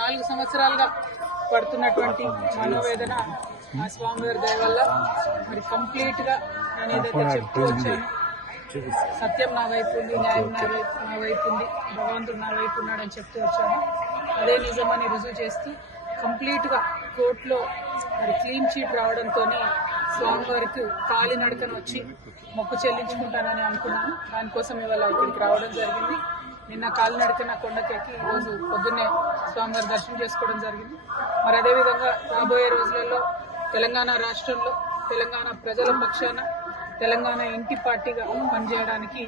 4 సంవత్సరాలుగా పడుతున్నటువంటి మనోవేదన ఆ స్వామివారి దయ వల్ల మరి కంప్లీట్ గా నేను ఏదైతే చెప్తూ వచ్చాను, సత్యం నా వైపు ఉంది, న్యాయం నా వైపు ఉంది, భగవంతుడు నా వైపు ఉన్నాడని చెప్తూ వచ్చాను. అదే నిజమని రుజువు చేస్తూ కంప్లీట్ గా కోర్టులో మరి క్లీన్ చీట్ రావడంతోనే స్వామివారికి కాలినడకన వచ్చి మొక్కు చెల్లించుకుంటానని అనుకున్నాను. దానికోసం ఇవాళ ఇక్కడికి రావడం జరిగింది. నిన్న కాలినడకన కొండకెక్కి ఈరోజు పొద్దున్నే స్వామివారి దర్శనం చేసుకోవడం జరిగింది. మరి అదేవిధంగా రాబోయే రోజులలో తెలంగాణ రాష్ట్రంలో తెలంగాణ ప్రజల పక్షాన తెలంగాణ ఇంటి పార్టీగా పనిచేయడానికి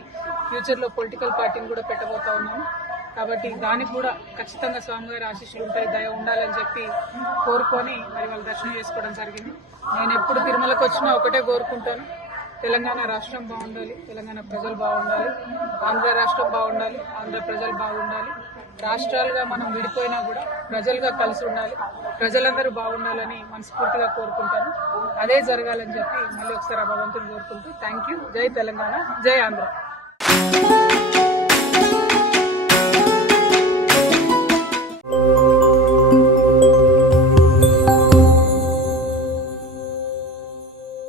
ఫ్యూచర్లో పొలిటికల్ పార్టీని కూడా పెట్టబోతా ఉన్నాము. కాబట్టి దానికి కూడా ఖచ్చితంగా స్వామివారి ఆశీస్సులు ఉంటాయి, దయ ఉండాలని చెప్పి కోరుకొని మరి వాళ్ళు దర్శనం చేసుకోవడం జరిగింది. నేను ఎప్పుడు తిరుమలకు వచ్చినా ఒకటే కోరుకుంటాను, తెలంగాణ రాష్ట్రం బాగుండాలి, తెలంగాణ ప్రజలు బాగుండాలి, ఆంధ్ర రాష్ట్రం బాగుండాలి, ఆంధ్ర ప్రజలు బాగుండాలి. రాష్ట్రాలుగా మనం విడిపోయినా కూడా ప్రజలుగా కలిసి ఉండాలి, ప్రజలందరూ బాగుండాలని మనస్ఫూర్తిగా కోరుకుంటాను. అదే జరగాలని చెప్పి మళ్ళీ ఒకసారి భగవంతుని కోరుకుంటూ థ్యాంక్ యూ. జై తెలంగాణ, జై ఆంధ్ర.